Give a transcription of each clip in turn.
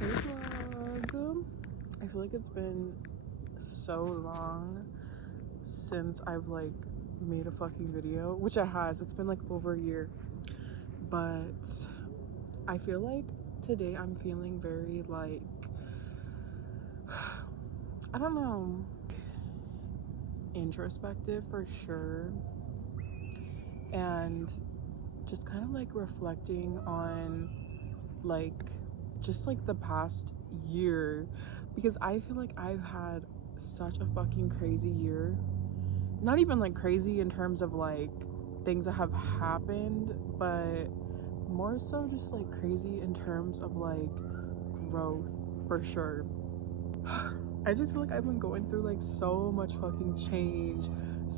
Hey vlog. I feel like it's been so long since I've like made a fucking video, which it has. It's been like over a year, but I feel like today I'm feeling very like, I don't know, introspective for sure, and just kind of like reflecting on like just like the past year, because I feel like I've had such a fucking crazy year. Not even like crazy in terms of like things that have happened, but more so just like crazy in terms of like growth for sure. I just feel like I've been going through like so much fucking change,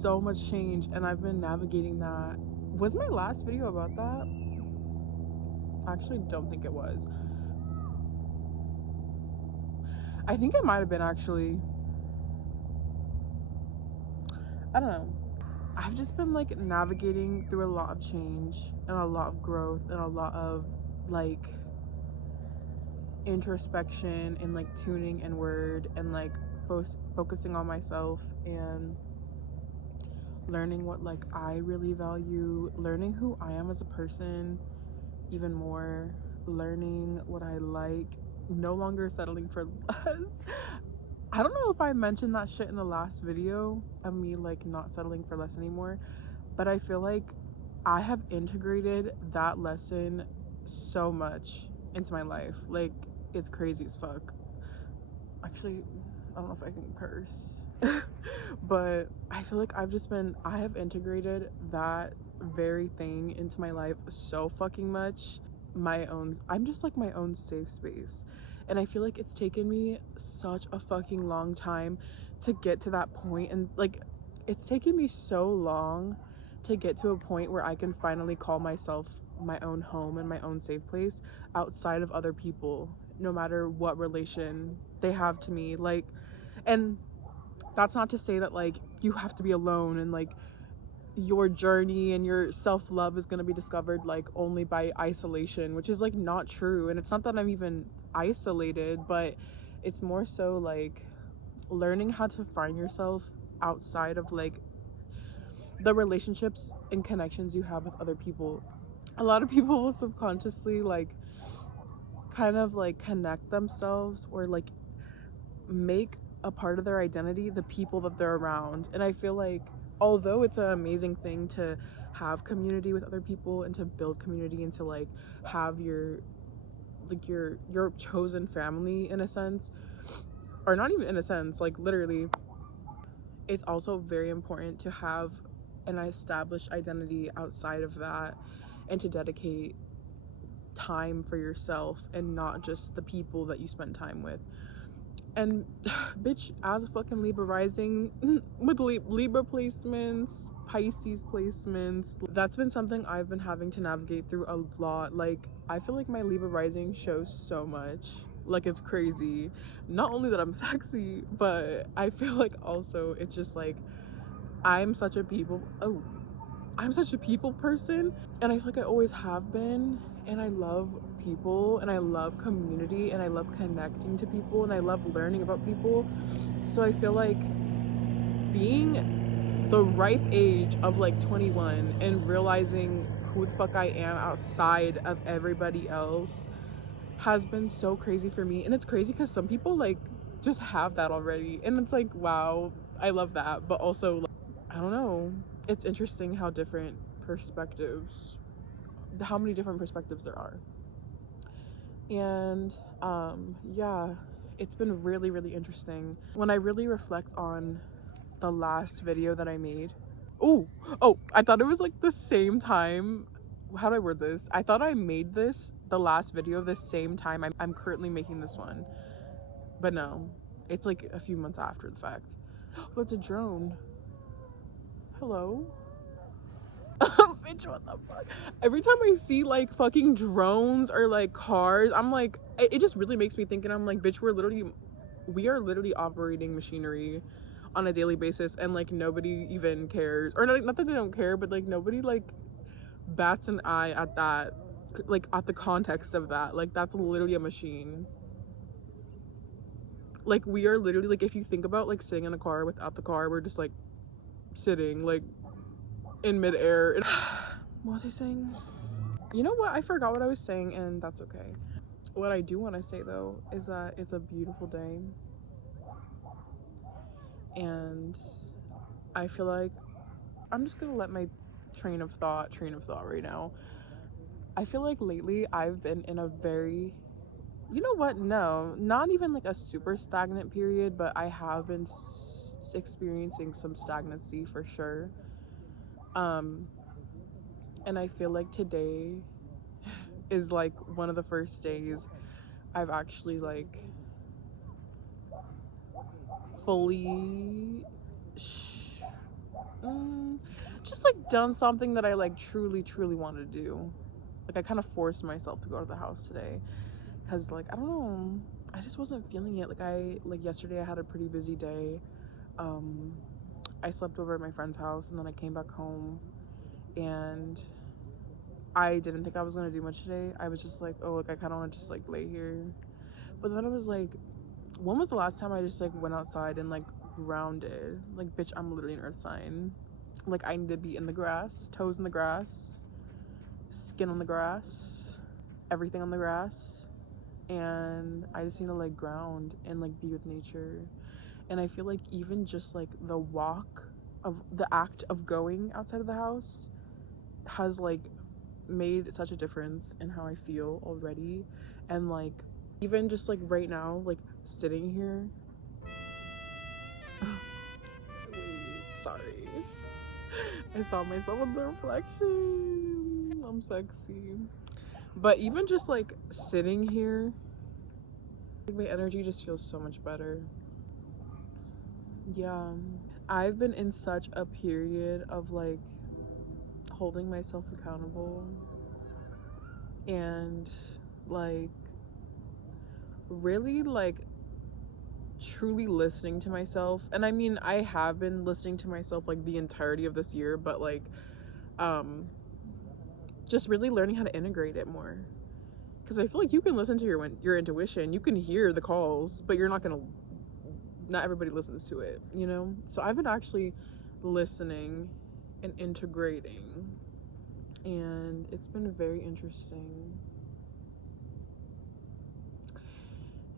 so much change, and I've been navigating that. Was my last video about that? I actually don't think it was. I think it might have been actually. I don't know. I've just been like navigating through a lot of change and a lot of growth and a lot of like introspection and like tuning inward and like focusing on myself and learning what like I really value, learning who I am as a person even more, learning what I like, no longer settling for less. I don't know if I mentioned that shit in the last video of me like not settling for less anymore, but I feel like I have integrated that lesson so much into my life. Like, it's crazy as fuck. Actually, I don't know if I can curse. But I feel like I have integrated that very thing into my life so fucking much. I'm just like my own safe space. And I feel like it's taken me such a fucking long time to get to that point. And like, it's taken me so long to get to a point where I can finally call myself my own home and my own safe place outside of other people, no matter what relation they have to me. Like, and that's not to say that like you have to be alone and like your journey and your self-love is going to be discovered like only by isolation, which is like not true. And it's not that I'm even isolated, but it's more so like learning how to find yourself outside of like the relationships and connections you have with other people. A lot of people will subconsciously like kind of like connect themselves or like make a part of their identity the people that they're around. And I feel like although it's an amazing thing to have community with other people and to build community and to like have your like your chosen family in a sense, or not even in a sense, like literally, it's also very important to have an established identity outside of that and to dedicate time for yourself and not just the people that you spend time with. And bitch, as a fucking Libra rising with Libra placements, Pisces placements, that's been something I've been having to navigate through a lot. Like, I feel like my Libra rising shows so much. Like, it's crazy. Not only that I'm sexy, but I feel like also it's just like I'm such a people person, and I feel like I always have been, and I love people and I love community and I love connecting to people and I love learning about people. So I feel like being the ripe age of like 21 and realizing who the fuck I am outside of everybody else has been so crazy for me. And it's crazy because some people like just have that already, and it's like, wow, I love that. But also like, I don't know, it's interesting how many different perspectives there are. And yeah, it's been really, really interesting when I really reflect on the last video that I made. Oh, I thought it was like the same time. How do I word this? I thought I made the last video the same time I'm currently making this one, but no, it's like a few months after the fact. Oh, it's a drone. Hello. Bitch, what the fuck? Every time I see like fucking drones or like cars, I'm like, it just really makes me think, and I'm like, bitch, we are literally operating machinery on a daily basis, and like nobody even cares, or not that they don't care, but like nobody like bats an eye at that, like at the context of that. Like, that's literally a machine. Like, we are literally, like, if you think about, like, sitting in a car without the car, we're just, like, sitting, like, in midair. What was I saying? You know what? I forgot what I was saying, and that's okay. What I do want to say, though, is that it's a beautiful day. And I feel like I'm just gonna let my train of thought right now. I feel like lately I've been in a very, you know what, no, not even like a super stagnant period, but I have been experiencing some stagnancy for sure. And I feel like today is like one of the first days I've actually like fully just like done something that I like truly want to do. Like, I kind of forced myself to go to the house today because, like, I don't know, I just wasn't feeling it. Like yesterday I had a pretty busy day. I slept over at my friend's house, and then I came back home, and I didn't think I was gonna do much today. I was just like, oh, like, I kind of want to just like lay here. But then I was like, when was the last time I just like went outside and like grounded? Like, bitch, I'm literally an earth sign. Like, I need to be in the grass, toes in the grass, skin on the grass, everything on the grass. And I just need to like ground and like be with nature. And I feel like even just like the walk of the act of going outside of the house has like made such a difference in how I feel already. And like, even just like right now, like sitting here, sorry, I saw myself in the reflection. I'm sexy. But even just like sitting here, like, my energy just feels so much better. Yeah, I've been in such a period of like holding myself accountable and like really like truly listening to myself. And I mean, I have been listening to myself like the entirety of this year, but like just really learning how to integrate it more, because I feel like you can listen to your intuition, you can hear the calls, but not everybody listens to it, you know? So I've been actually listening and integrating, and it's been very interesting.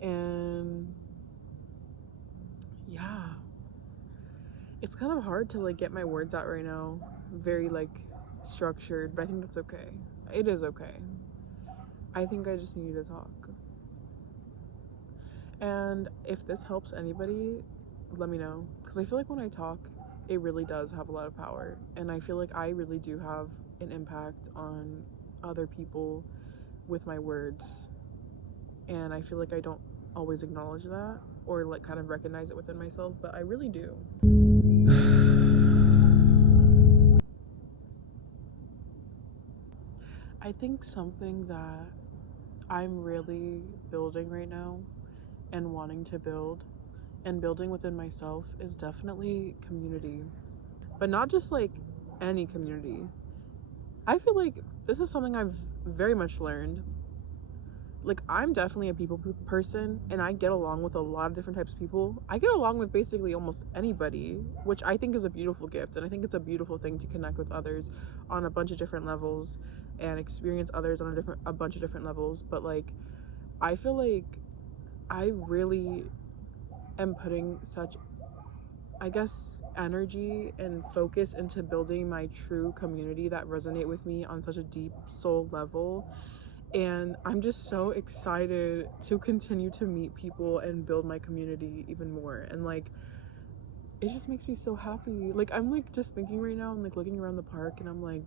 And yeah, it's kind of hard to like get my words out right now, very like structured, but I think that's okay. It is okay. I think I just need to talk. And if this helps anybody, let me know, because I feel like when I talk, it really does have a lot of power, and I feel like I really do have an impact on other people with my words, and I feel like I don't always acknowledge that or like kind of recognize it within myself, but I really do. I think something that I'm really building right now and wanting to build and building within myself is definitely community. But not just like any community. I feel like this is something I've very much learned. Like, I'm definitely a people person, and I get along with a lot of different types of people. I get along with basically almost anybody, which I think is a beautiful gift, and I think it's a beautiful thing to connect with others on a bunch of different levels and experience others on a bunch of different levels. But like, I feel like I really am putting such, I guess, energy and focus into building my true community that resonate with me on such a deep soul level. And I'm just so excited to continue to meet people and build my community even more. And like, it just makes me so happy. Like, I'm like just thinking right now, I'm like looking around the park, and I'm like,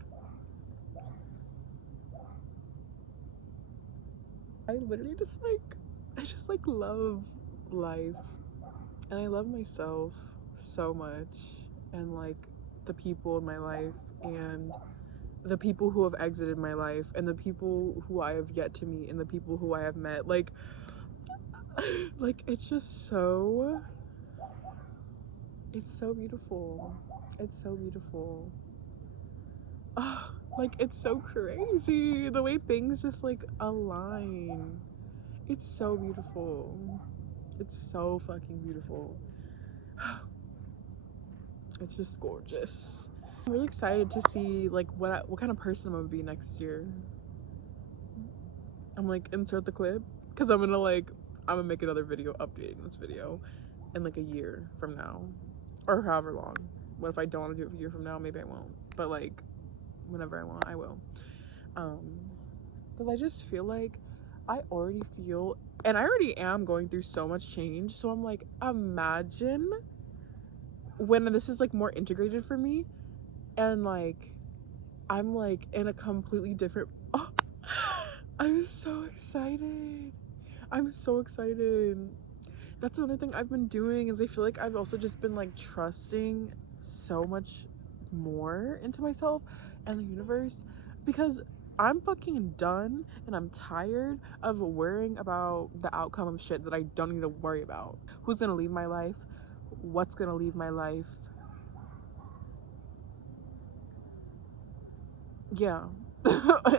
I literally I just like love life, and I love myself so much, and like the people in my life, and the people who have exited my life, and the people who I have yet to meet, and the people who I have met. Like it's just so, it's so beautiful. It's so beautiful. Oh, like, it's so crazy the way things just like align. It's so beautiful. It's so fucking beautiful. It's just gorgeous. I'm really excited to see like what kind of person I'm gonna be next year. I'm like, insert the clip, because I'm gonna make another video updating this video in like a year from now, or however long. What if I don't want to do it a year from now? Maybe I won't, but like whenever I want, I will. Because I just feel like I already feel, and I already am going through so much change, so I'm like, imagine when this is like more integrated for me, and like I'm like in a completely different I'm so excited. I'm so excited. That's another thing I've been doing, is I feel like I've also just been like trusting so much more into myself and the universe, because I'm fucking done and I'm tired of worrying about the outcome of shit that I don't need to worry about. Who's gonna leave my life? What's gonna leave my life? Yeah.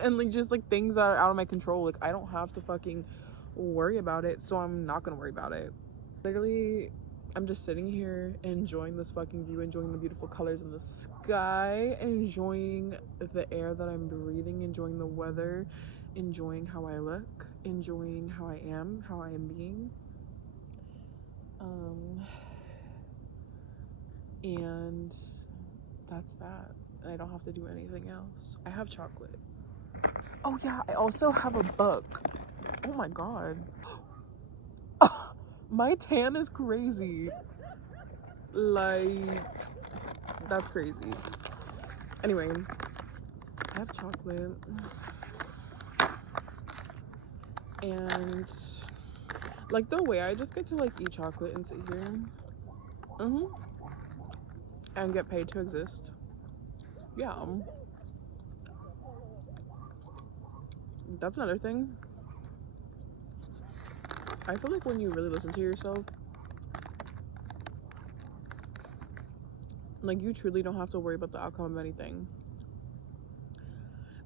And like just like things that are out of my control, like I don't have to fucking worry about it, so I'm not gonna worry about it. Literally, I'm just sitting here enjoying this fucking view, enjoying the beautiful colors in the sky, enjoying the air that I'm breathing, enjoying the weather, enjoying how I look, enjoying how I am being. And that's that. And I don't have to do anything else. I have chocolate. Oh yeah, I also have a book. Oh my god. My tan is crazy. Like, that's crazy. Anyway, I have chocolate. And like the way I just get to like eat chocolate and sit here. And get paid to exist. Yeah. That's another thing. I feel like when you really listen to yourself, like you truly don't have to worry about the outcome of anything.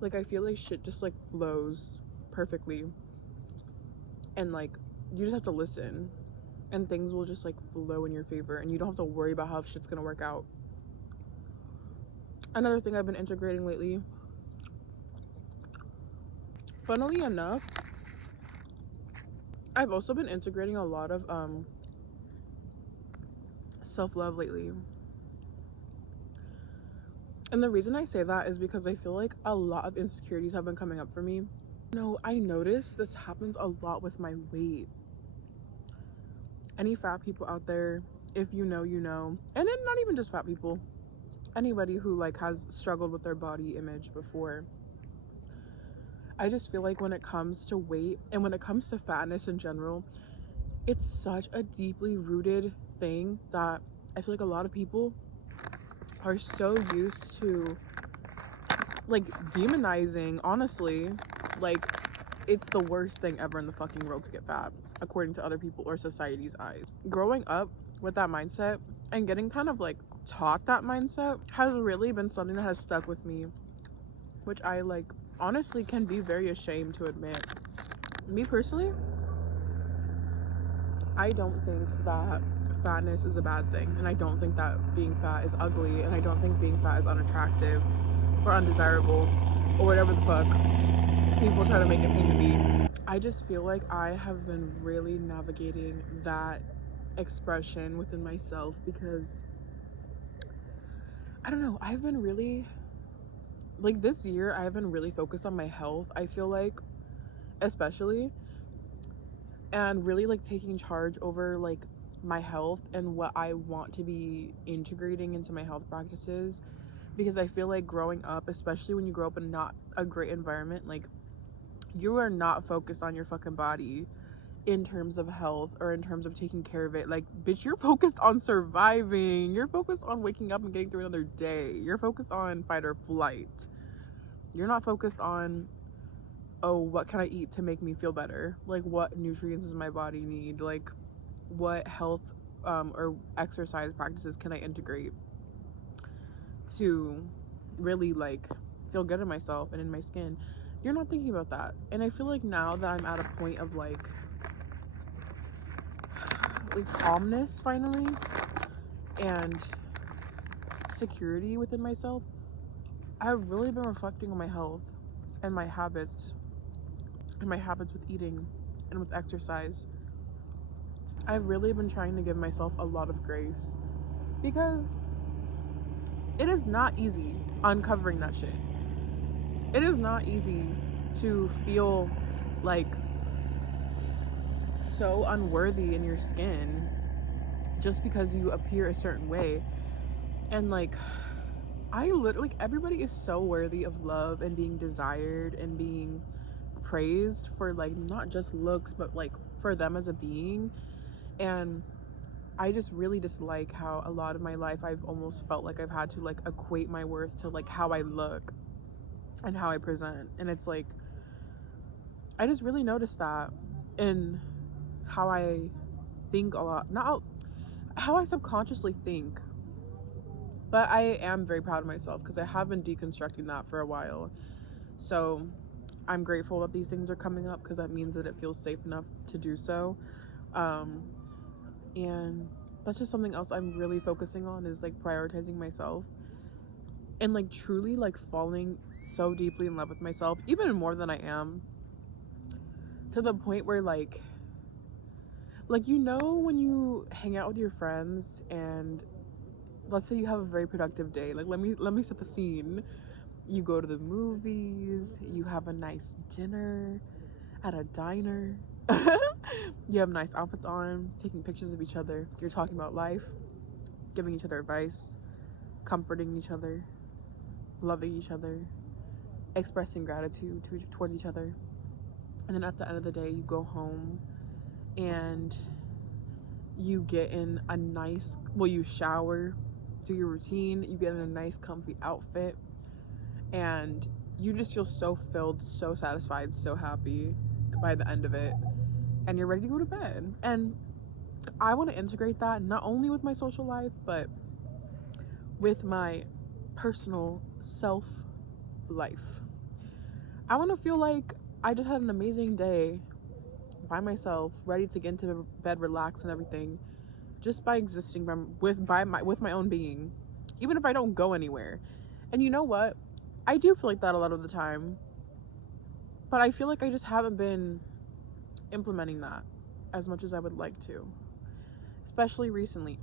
Like I feel like shit just like flows perfectly, and like you just have to listen, and things will just like flow in your favor, and you don't have to worry about how shit's gonna work out. Another thing I've been integrating lately, funnily enough, I've also been integrating a lot of self-love lately. And the reason I say that is because I feel like a lot of insecurities have been coming up for me. No, I notice this happens a lot with my weight. Any fat people out there, if you know, you know. And then not even just fat people. Anybody who like has struggled with their body image before. I just feel like when it comes to weight and when it comes to fatness in general, it's such a deeply rooted thing that I feel like a lot of people are so used to like demonizing. Honestly, like it's the worst thing ever in the fucking world to get fat, according to other people or society's eyes. Growing up with that mindset and getting kind of like taught that mindset has really been something that has stuck with me, which I like honestly can be very ashamed to admit. Me personally, I don't think that fatness is a bad thing, and I don't think that being fat is ugly, and I don't think being fat is unattractive or undesirable or whatever the fuck people try to make it seem to be. I just feel like I have been really navigating that expression within myself, because I don't know, I've been really like this year I've been really focused on my health, I feel like, especially, and really like taking charge over like my health and what I want to be integrating into my health practices, because I feel like growing up, especially when you grow up in not a great environment, like you are not focused on your fucking body in terms of health or in terms of taking care of it. Like, bitch, you're focused on surviving. You're focused on waking up and getting through another day. You're focused on fight or flight. You're not focused on, oh, what can I eat to make me feel better? Like, what nutrients does my body need? Like, what health or exercise practices can I integrate to really like feel good in myself and in my skin? You're not thinking about that. And I feel like now that I'm at a point of like like calmness finally and security within myself, I've really been reflecting on my health and my habits with eating and with exercise. I've really been trying to give myself a lot of grace because it is not easy uncovering that shit. It is not easy to feel like so unworthy in your skin just because you appear a certain way. And like, I literally, like, everybody is so worthy of love and being desired and being praised for like not just looks but like for them as a being. And I just really dislike how a lot of my life I've almost felt like I've had to like equate my worth to like how I look and how I present. And it's like, I just really noticed that in how I think a lot, not how I subconsciously think. But I am very proud of myself because I have been deconstructing that for a while. So I'm grateful that these things are coming up because that means that it feels safe enough to do so. And that's just something else I'm really focusing on, is like prioritizing myself and like truly like falling so deeply in love with myself, even more than I am, to the point where like you know when you hang out with your friends and let's say you have a very productive day, like let me set the scene. You go to the movies, you have a nice dinner at a diner. You have nice outfits on, taking pictures of each other, you're talking about life, giving each other advice, comforting each other, loving each other, expressing gratitude towards each other. And then at the end of the day, you go home and you get in a nice, well, you shower, do your routine, you get in a nice comfy outfit, and you just feel so filled, so satisfied, so happy by the end of it, and you're ready to go to bed. And I want to integrate that not only with my social life but with my personal self life. I want to feel like I just had an amazing day by myself, ready to get into bed, relax and everything, just by existing with my own being, even if I don't go anywhere. And you know what? I do feel like that a lot of the time, but I feel like I just haven't been implementing that as much as I would like to, especially recently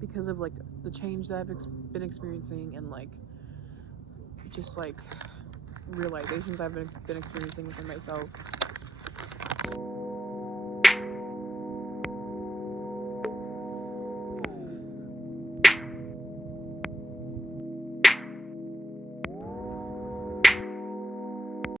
because of like the change that I've been experiencing, and like just like realizations I've been experiencing within myself.